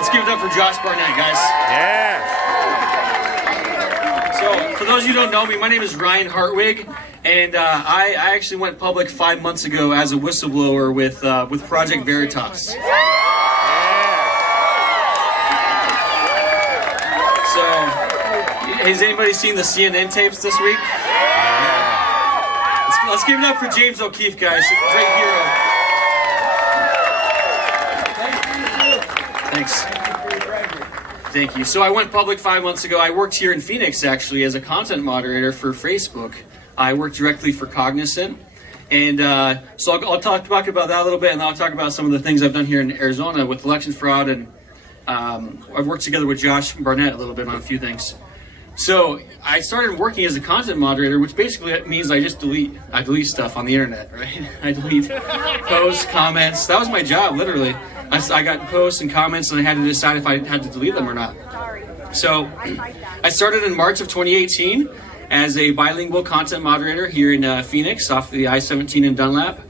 Let's give it up for Josh Barnett, guys. Yeah. So, for those of you who don't know me, my name is Ryan Hartwig, and I actually went public 5 months ago as a whistleblower with Project Veritas. So, has anybody seen the CNN tapes this week? Let's give it up for James O'Keefe, guys. Great hero. Thanks. Thank you. So I went public 5 months ago. I worked here in Phoenix, actually, as a content moderator for Facebook. I worked directly for Cognizant. And so I'll talk about that a little bit, and I'll talk about some of the things I've done here in Arizona with election fraud. And I've worked together with Josh Barnett a little bit on a few things. So I started working as a content moderator, which basically means I just delete stuff on the internet, right? I delete posts, comments. That was my job, literally. I got posts and comments, and I had to decide if I had to delete them or not. So I started in March of 2018 as a bilingual content moderator here in Phoenix off the I-17 in Dunlap.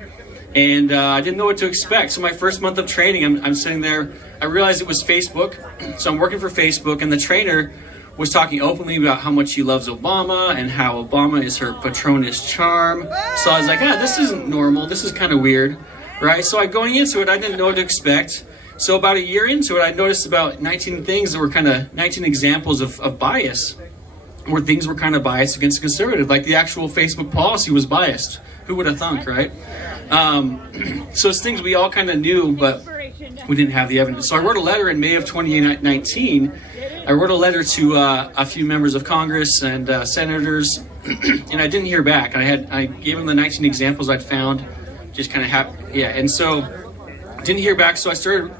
And I didn't know what to expect. So my first month of training, I'm sitting there. I realized it was Facebook. So I'm working for Facebook, and the trainer was talking openly about how much she loves Obama and how Obama is her patronus charm. So I was like, this isn't normal. This is kind of weird, right? So going into it, I didn't know what to expect. So about a year into it, I noticed about 19 things that were kind of 19 examples of bias, where things were kind of biased against conservative, like the actual Facebook policy was biased. Who would have thunk, right? So it's things we all kind of knew, but we didn't have the evidence. So I wrote a letter in May of 2019. I wrote a letter to a few members of Congress and senators, and I didn't hear back. I gave them the 19 examples I'd found, just kind of and so didn't hear back. So I started,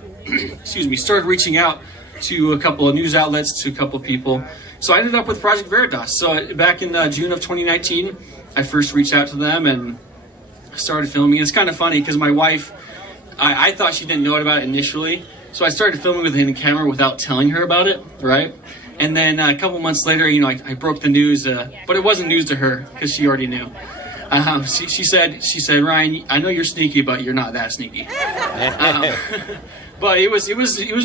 started reaching out to a couple of news outlets, to a couple of people. So I ended up with Project Veritas. So back in June of 2019, I first reached out to them and started filming. It's kind of funny because my wife, I thought she didn't know about it initially. So I started filming with a hidden camera without telling her about it, right? And then a couple months later, I broke the news, but it wasn't news to her because she already knew. She said, Ryan, I know you're sneaky, but you're not that sneaky. But it was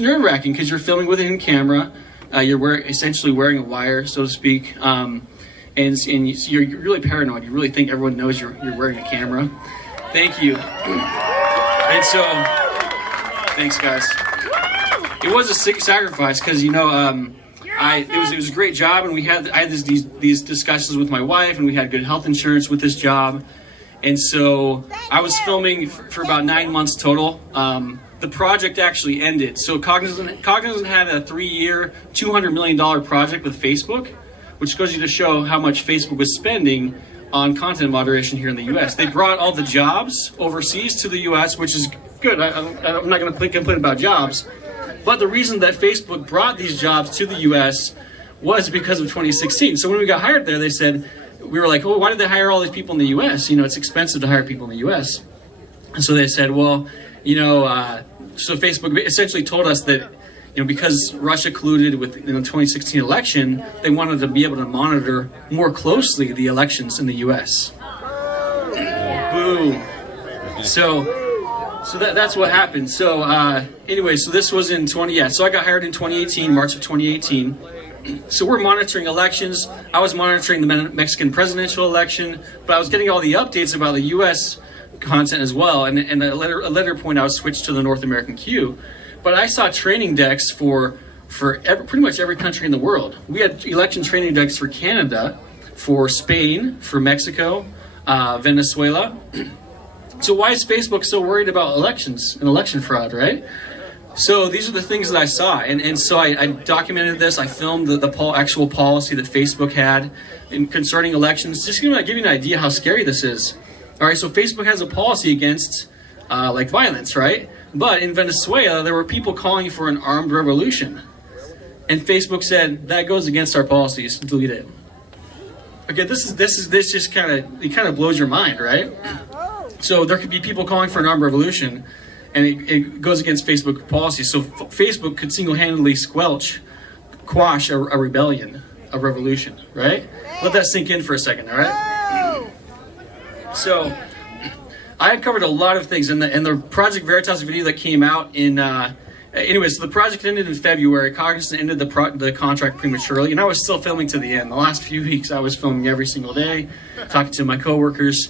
nerve-wracking because you're filming with a hidden camera. You're essentially wearing a wire, so to speak, and you're really paranoid. You really think everyone knows you're wearing a camera. Thank you. And so, thanks, guys. It was a sacrifice because it was a great job, and I had these discussions with my wife, and we had good health insurance with this job, and so I was filming for about 9 months total. The project actually ended. So Cognizant had a 3-year, $200 million project with Facebook, which goes you to show how much Facebook was spending on content moderation here in the U.S. They brought all the jobs overseas to the U.S., which is good. I'm not going to complain about jobs. But the reason that Facebook brought these jobs to the U.S. was because of 2016. So when we got hired there, we were like, why did they hire all these people in the U.S.? It's expensive to hire people in the U.S. And so they said, so Facebook essentially told us that, because Russia colluded with the 2016 election, they wanted to be able to monitor more closely the elections in the U.S. Boom. So that's what happened. So anyway, so this was in so I got hired in 2018, March of 2018. So we're monitoring elections. I was monitoring the Mexican presidential election, but I was getting all the updates about the U.S. content as well. And at a later point, I was switched to the North American queue. But I saw training decks for pretty much every country in the world. We had election training decks for Canada, for Spain, for Mexico, Venezuela. So why is Facebook so worried about elections and election fraud, right? So these are the things that I saw. And so I documented this. I filmed the actual policy that Facebook had concerning elections. Just to give you an idea how scary this is. All right, so Facebook has a policy against violence, right? But in Venezuela, there were people calling for an armed revolution. And Facebook said, that goes against our policies, delete it. Okay, this just kind of blows your mind, right? So there could be people calling for an armed revolution, and it goes against Facebook policy. So Facebook could single-handedly quash a rebellion, a revolution, right? Let that sink in for a second, all right? So I had covered a lot of things, and the Project Veritas video that came out in Anyway, so the project ended in February. Cognizant ended the contract prematurely, and I was still filming to the end. The last few weeks, I was filming every single day, talking to my coworkers.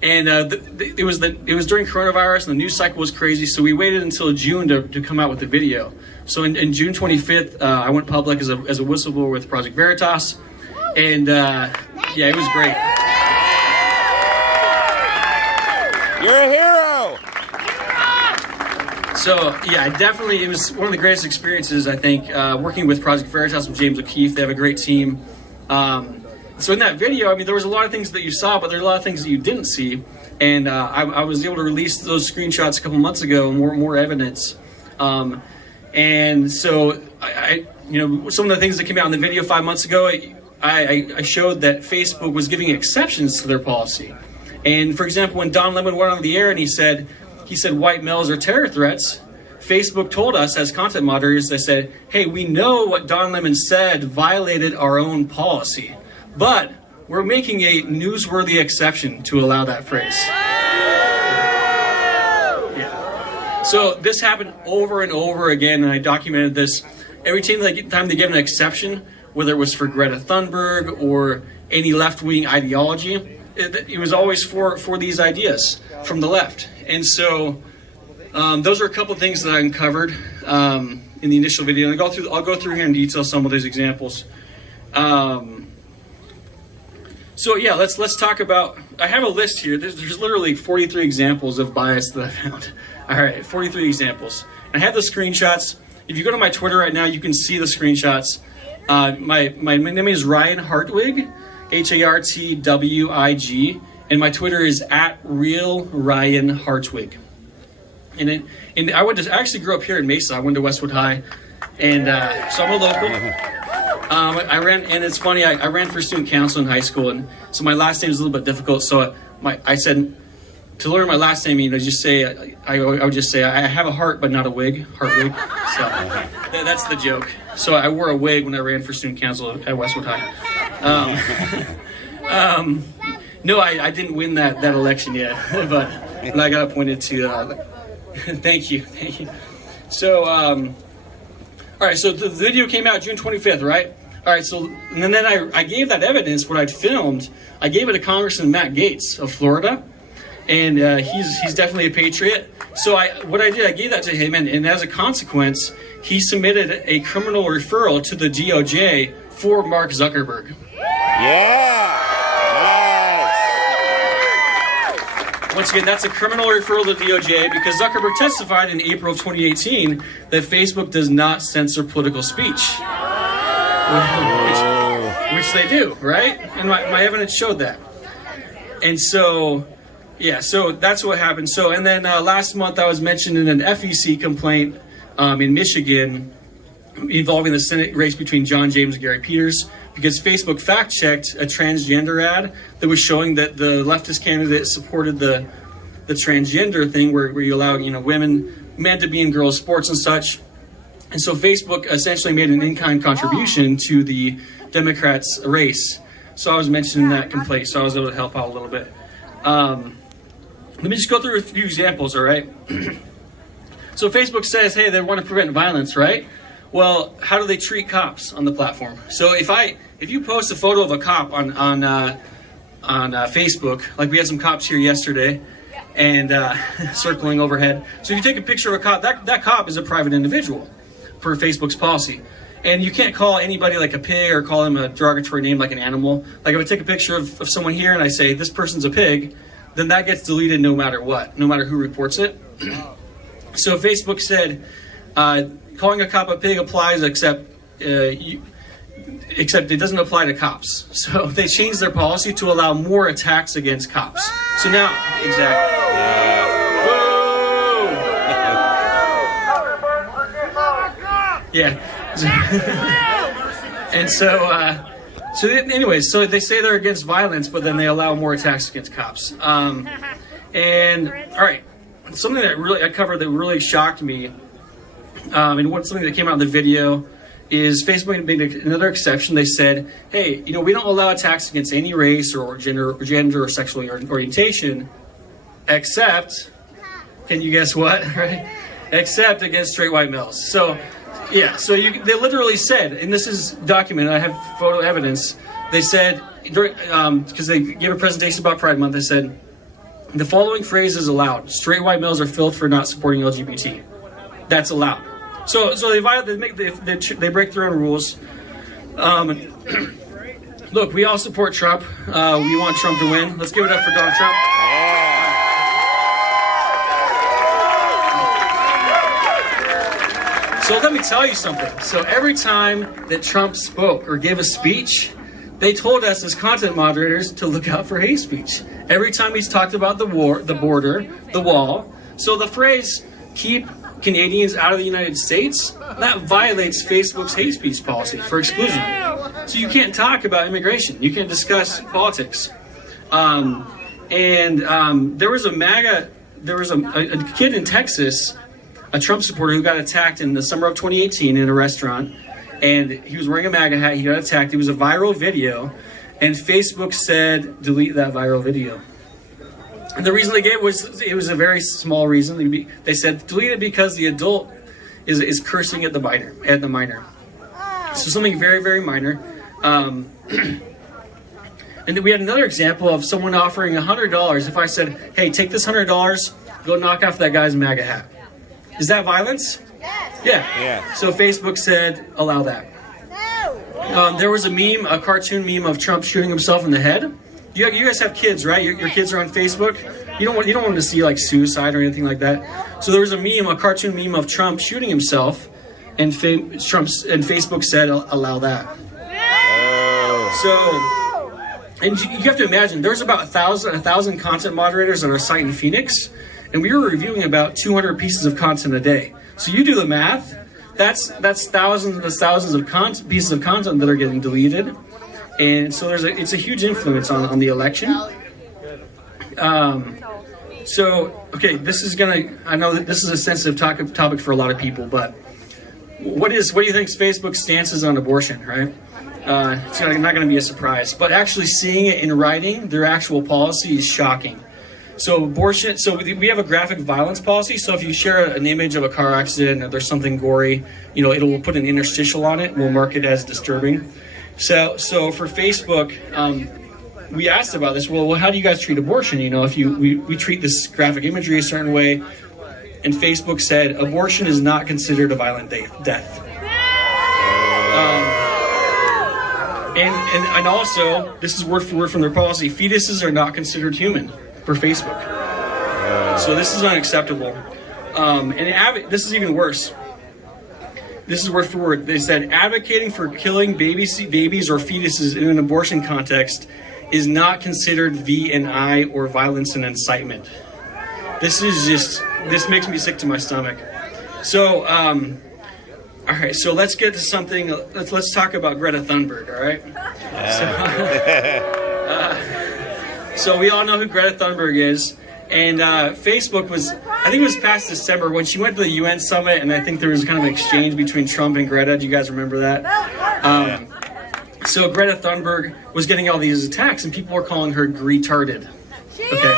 And it was during coronavirus, and the news cycle was crazy, so we waited until June to come out with the video. So in June 25th, I went public as a whistleblower with Project Veritas, and yeah, it was great. You're a hero! So yeah, definitely, it was one of the greatest experiences, I think, working with Project Veritas with James O'Keefe. They have a great team. So in that video, I mean, there was a lot of things that you saw, but there are a lot of things that you didn't see. And I was able to release those screenshots a couple months ago, more evidence. And so some of the things that came out in the video 5 months ago, I showed that Facebook was giving exceptions to their policy. And for example, when Don Lemon went on the air and he said white males are terror threats, Facebook told us as content moderators, they said, hey, we know what Don Lemon said violated our own policy, but we're making a newsworthy exception to allow that phrase. Yeah. So this happened over and over again, and I documented this. Every time they gave an exception, whether it was for Greta Thunberg or any left-wing ideology, it was always for these ideas from the left. And so those are a couple things that I uncovered in the initial video. And I'll go through here in detail some of those examples. So yeah, let's talk about, I have a list here. There's literally 43 examples of bias that I found. All right, 43 examples. I have the screenshots. If you go to my Twitter right now, you can see the screenshots. My name is Ryan Hartwig, Hartwig, and my Twitter is @RealRyanHartwig. And I actually grew up here in Mesa. I went to Westwood High, and so I'm a local. I ran, and it's funny, I ran for student council in high school, and so my last name is a little bit difficult. So I said, to learn my last name, I would just say I have a heart but not a wig, Hartwig. So that's the joke. So I wore a wig when I ran for student council at Westwood High. No, I didn't win that election yet, but I got appointed to. Thank you. So, all right. So the video came out June 25th, right? All right. So and then I gave that evidence, what I'd filmed. I gave it to Congressman Matt Gaetz of Florida, and he's definitely a patriot. So what I did, I gave that to him, and as a consequence, he submitted a criminal referral to the DOJ for Mark Zuckerberg. Yeah. Once again, that's a criminal referral to the DOJ because Zuckerberg testified in April of 2018 that Facebook does not censor political speech, which they do, right? And my evidence showed that. And so, yeah, so that's what happened. So, and then last month I was mentioned in an FEC complaint in Michigan involving the Senate race between John James and Gary Peters, because Facebook fact-checked a transgender ad that was showing that the leftist candidate supported the transgender thing where you allow men to be in girls' sports and such. And so Facebook essentially made an in-kind contribution to the Democrats' race. So I was mentioning that complaint, so I was able to help out a little bit. Let me just go through a few examples, all right? So Facebook says, hey, they want to prevent violence, right? Well, how do they treat cops on the platform? So if you post a photo of a cop on Facebook, like we had some cops here yesterday, and circling overhead. So if you take a picture of a cop, that cop is a private individual per Facebook's policy, and you can't call anybody like a pig or call him a derogatory name like an animal. Like if I take a picture of someone here and I say this person's a pig, then that gets deleted no matter what, no matter who reports it. So Facebook said, calling a cop a pig applies except it doesn't apply to cops. So they changed their policy to allow more attacks against cops. So now, exactly. Whoa! Yeah. And so anyways, so they say they're against violence, but then they allow more attacks against cops. And all right, something that I covered that really shocked me. And something that came out in the video is Facebook made another exception. They said, hey, we don't allow attacks against any race or gender or sexual orientation, except, can you guess what? Right? except against straight white males. So, yeah, so they literally said, and this is documented, I have photo evidence, they said, because they gave a presentation about Pride Month, they said, the following phrase is allowed: straight white males are filth for not supporting LGBT. That's allowed. So they break their own rules. Look, we all support Trump. We want Trump to win. Let's give it up for Donald Trump. So let me tell you something. So every time that Trump spoke or gave a speech, they told us as content moderators to look out for hate speech. Every time he's talked about the war, the border, the wall. So the phrase, keep Canadians out of the United States, that violates Facebook's hate speech policy for exclusion. So you can't talk about immigration. You can't discuss politics. There was a kid in Texas, a Trump supporter, who got attacked in the summer of 2018 in a restaurant. And he was wearing a MAGA hat. He got attacked. It was a viral video. And Facebook said, delete that viral video. And the reason they gave was, it was a very small reason. They said, delete it because the adult is cursing at the minor. So something very, very minor. And then we had another example of someone offering $100. If I said, hey, take this $100, go knock off that guy's MAGA hat. Is that violence? Yeah. So Facebook said, allow that. There was a meme, a cartoon meme of Trump shooting himself in the head. You guys have kids, right? Your kids are on Facebook. You don't want them to see like suicide or anything like that. So there was a meme, a cartoon meme of Trump shooting himself, and Facebook said, allow that. So, and you have to imagine, there's about 1,000 content moderators on our site in Phoenix, and we were reviewing about 200 pieces of content a day. So you do the math. That's thousands of pieces of content that are getting deleted, and so it's a huge influence on the election. So okay, I know that this is a sensitive topic for a lot of people, but what do you think Facebook's stance is on abortion, right? It's not going to be a surprise, but actually seeing it in writing, their actual policy is shocking. So abortion. So we have a graphic violence policy. So if you share an image of a car accident or there's something gory, it'll put an interstitial on it. We'll mark it as disturbing. So for Facebook, we asked about this. Well, how do you guys treat abortion? If we treat this graphic imagery a certain way, and Facebook said abortion is not considered a violent death. And also, this is word for word from their policy: fetuses are not considered human for Facebook. So this is unacceptable. This is even worse. This is word for word. They said advocating for killing babies or fetuses in an abortion context is not considered V&I or violence and incitement. This makes me sick to my stomach. So, all right, so let's get to something. Let's talk about Greta Thunberg, all right? So we all know who Greta Thunberg is, and Facebook I think it was past December when she went to the UN summit, and I think there was kind of an exchange between Trump and Greta. Do you guys remember that? So Greta Thunberg was getting all these attacks, and people were calling her retarded. Okay,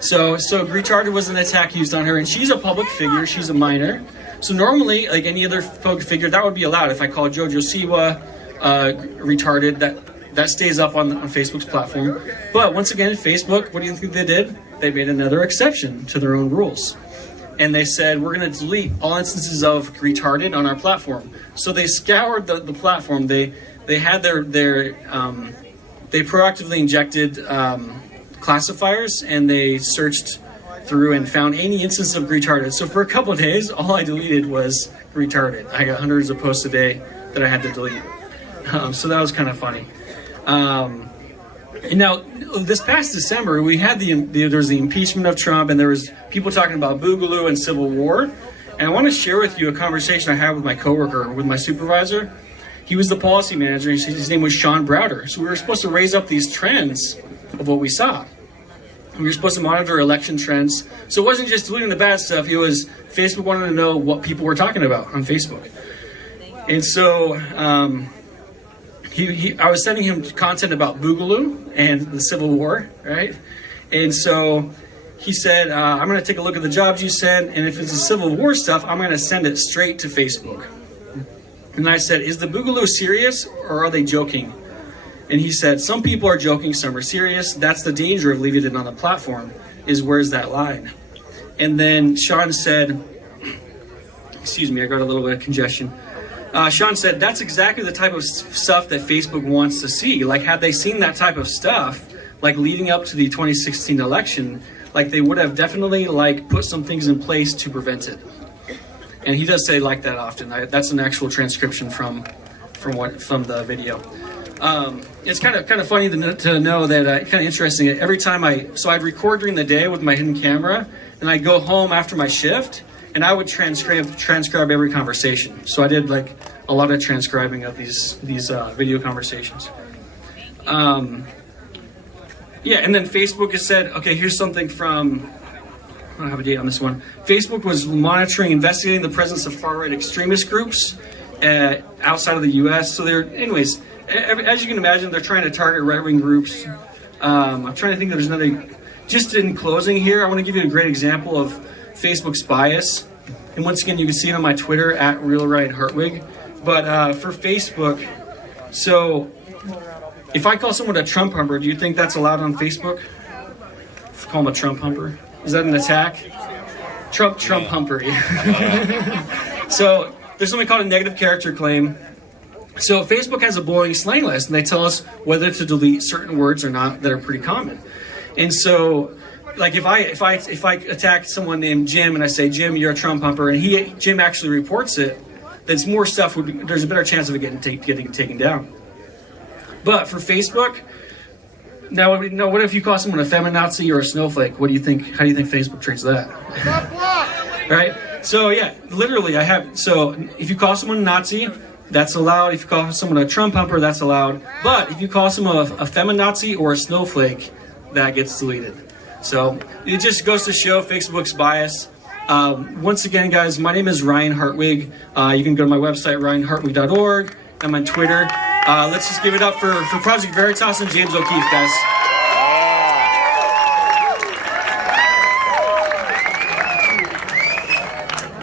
so retarded was an attack used on her, and she's a public figure. She's a minor. So normally, like any other public figure, that would be allowed. If I call Jojo Siwa retarded, that stays up on Facebook's platform. But once again, Facebook, what do you think they did? They made another exception to their own rules. And they said, we're going to delete all instances of retarded on our platform. So they scoured the platform. They had they proactively injected classifiers, and they searched through and found any instance of retarded. So for a couple of days, all I deleted was retarded. I got hundreds of posts a day that I had to delete. So that was kind of funny. And now, this past December, we had there was the impeachment of Trump, and there was people talking about Boogaloo and Civil War. And I want to share with you a conversation I had with my coworker, with my supervisor. He was the policy manager, and his name was Sean Browder. So we were supposed to raise up these trends of what we saw. We were supposed to monitor election trends. So it wasn't just deleting the bad stuff. It was Facebook wanted to know what people were talking about on Facebook. And so I was sending him content about Boogaloo and the Civil War, right? And so he said, I'm going to take a look at the jobs you sent, and if it's a Civil War stuff, I'm going to send it straight to Facebook. And I said, is the Boogaloo serious, or are they joking? And he said, some people are joking, some are serious. That's the danger of leaving it on the platform, is where's that line? And then Sean said, excuse me, I got a little bit of congestion. Sean said, that's exactly the type of stuff that Facebook wants to see. Like, had they seen that type of stuff, like leading up to the 2016 election, like they would have definitely like put some things in place to prevent it. And he does say like that often. That's an actual transcription from the video. It's kind of funny to know that, kind of interesting. Every time I'd record during the day with my hidden camera, and I'd go home after my shift, and I would transcribe every conversation. So I did like a lot of transcribing of these video conversations. Yeah, and then Facebook has said, okay, here's something from, I don't have a date on this one. Facebook was monitoring, investigating the presence of far-right extremist groups outside of the U.S. So anyways, as you can imagine, they're trying to target right-wing groups. I'm trying to think there's another, just in closing here, I want to give you a great example of Facebook's bias. And once again, you can see it on my Twitter, at RealRyanHartwig. But for Facebook, so if I call someone a Trump humper, do you think that's allowed on Facebook? Call them a Trump humper? Is that an attack? Trump humpery. So there's something called a negative character claim. So Facebook has a bullying slang list, and they tell us whether to delete certain words or not that are pretty common. And so, like if I attack someone named Jim and I say, Jim, you're a Trump humper, and Jim actually reports it, then more stuff there's a better chance of it getting taken down. But for Facebook, now what if you call someone a feminazi or a snowflake? What do you think? How do you think Facebook treats that? Right? So yeah, literally so if you call someone a Nazi, that's allowed. If you call someone a Trump humper, that's allowed. But if you call someone a feminazi or a snowflake, that gets deleted. So it just goes to show Facebook's bias. Once again, guys, my name is Ryan Hartwig. You can go to my website, ryanhartwig.org. I'm on Twitter. Let's just give it up for Project Veritas and James O'Keefe, guys.